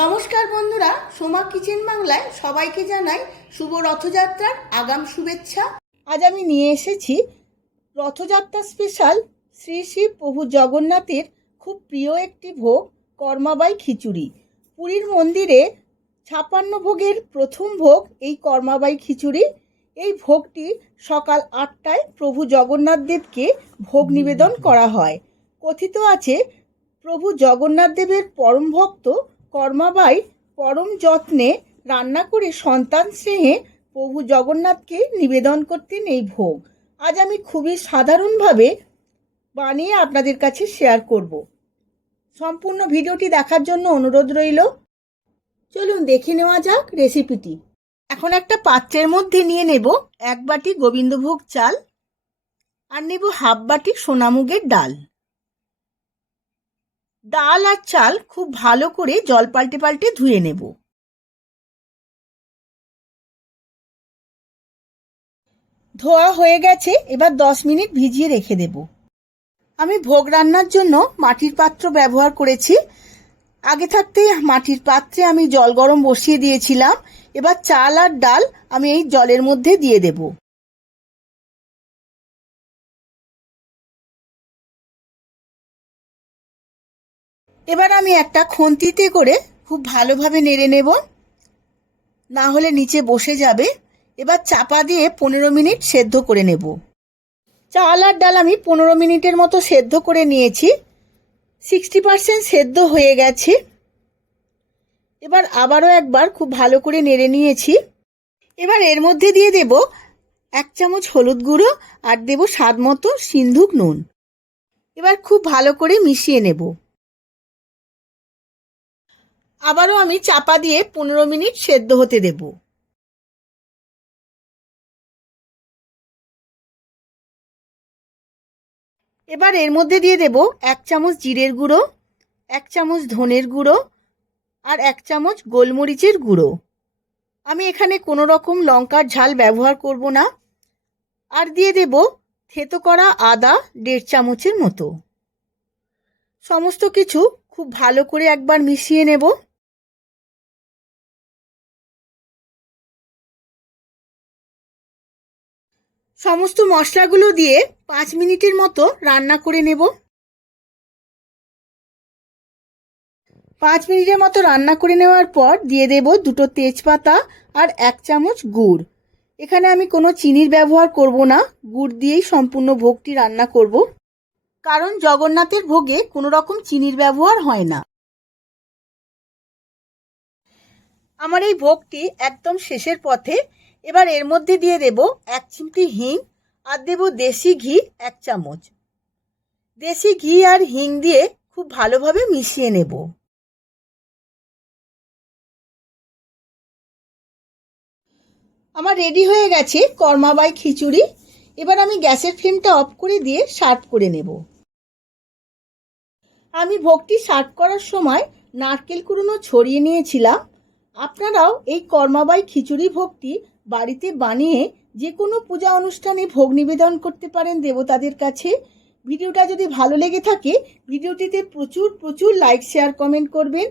নমস্কার বন্ধুরা, সোমা কিচেন বাংলায় সবাইকে জানাই শুভ রথযাত্রার আগাম শুভেচ্ছা। আজ আমি নিয়ে এসেছি রথযাত্রা স্পেশাল শ্রী শ্রী প্রভু জগন্নাথের খুব প্রিয় একটি ভোগ, কর্মাবাই খিচুড়ি। পুরীর মন্দিরে 56 ভোগের প্রথম ভোগ এই কর্মাবাই খিচুড়ি। এই ভোগটি সকাল 8টায় প্রভু জগন্নাথ দেবকে ভোগ নিবেদন করা হয়। কথিত আছে প্রভু জগন্নাথ দেবের পরম ভক্ত কর্মাবাই পরম যত্নে রান্না করে সন্তান স্নেহে প্রভু জগন্নাথকে নিবেদন করতেন এই ভোগ। আজ আমি খুবই সাধারণভাবে বানিয়ে আপনাদের কাছে শেয়ার করব। সম্পূর্ণ ভিডিওটি দেখার জন্য অনুরোধ রইল। চলুন দেখে নেওয়া যাক রেসিপিটি। এখন একটা পাত্রের মধ্যে নিয়ে নেব 1 বাটি গোবিন্দভোগ চাল আর নেব হাফ বাটি সোনামুগের ডাল। ডাল আর চাল খুব ভালো করে জল পাল্টে পাল্টে ধুয়ে নেব। ধোয়া হয়ে গেছে, এবার 10 মিনিট ভিজিয়ে রেখে দেব। আমি ভোগ রান্নার জন্য মাটির পাত্র ব্যবহার করেছি। আগে থাকতে মাটির পাত্রে আমি জল গরম বসিয়ে দিয়েছিলাম। এবার চাল আর ডাল আমি এই জলের মধ্যে দিয়ে দেব। এবার আমি একটা খুন্তিতে করে খুব ভালোভাবে নেড়ে নেব, না হলে নিচে বসে যাবে। এবার চাপা দিয়ে 15 মিনিট সেদ্ধ করে নেব। চাল আর ডাল আমি 15 মিনিটের মতো সেদ্ধ করে নিয়েছি। 60% সেদ্ধ হয়ে গেছে। এবার আবারও একবার খুব ভালো করে নেড়ে নিয়েছি। এবার এর মধ্যে দিয়ে দেব 1 চামচ হলুদ গুঁড়ো আর দেব স্বাদ মতো সিন্ধুক নুন। এবার খুব ভালো করে মিশিয়ে নেব। আবারও আমি চাপা দিয়ে 15 মিনিট সেদ্ধ হতে দেব। এবার এর মধ্যে দিয়ে দেব 1 চামচ জিরের গুঁড়ো, 1 চামচ ধনের গুঁড়ো আর 1 চামচ গোলমরিচের গুঁড়ো। আমি এখানে কোনো রকম লঙ্কার ঝাল ব্যবহার করব না। আর দিয়ে দেব থেতো করা আদা 1.5 চামচের মতো। সমস্ত কিছু খুব ভালো করে একবার মিশিয়ে নেব। সমস্ত মশলাগুলো দিয়ে 5 মিনিটের মতো রান্না করে নেব। 5 মিনিটের মতো রান্না করে নেওয়ার পর দিয়ে দেব 2টো তেজপাতা আর 1 চামচ গুড়। এখানে আমি কোনো চিনির ব্যবহার করব না, গুড় দিয়েই সম্পূর্ণ ভোগটি রান্না করব, কারণ জগন্নাথের ভোগে কোনো রকম চিনির ব্যবহার হয় না। আমার এই ভোগটি একদম শেষের পথে। এবার এর মধ্যে দিয়ে দেব 1 চিমটি হিং আর দেব দেশি ঘি 1 চামচ। দেশি ঘি আর হিং দিয়ে খুব ভালোভাবে মিশিয়ে নেব। আমার রেডি হয়ে গেছে কর্মাবাই খিচুড়ি। এবার আমি গ্যাসের ফ্লেমটা অফ করে দিয়ে সার্ভ করে নেব। আমি ভোগটি সার্ভ করার সময় নারকেল কুড়োনো ছড়িয়ে নিয়েছিলাম। আপনারাও এই কর্মাবাই খিচুড়ি ভোগটি বাড়িতে বানিয়ে যে কোনো পূজা অনুষ্ঠানে ভোগ নিবেদন করতে পারেন দেবতাদের কাছে। ভিডিওটা যদি ভালো লেগে থাকে ভিডিওটিতে প্রচুর লাইক শেয়ার কমেন্ট করবেন।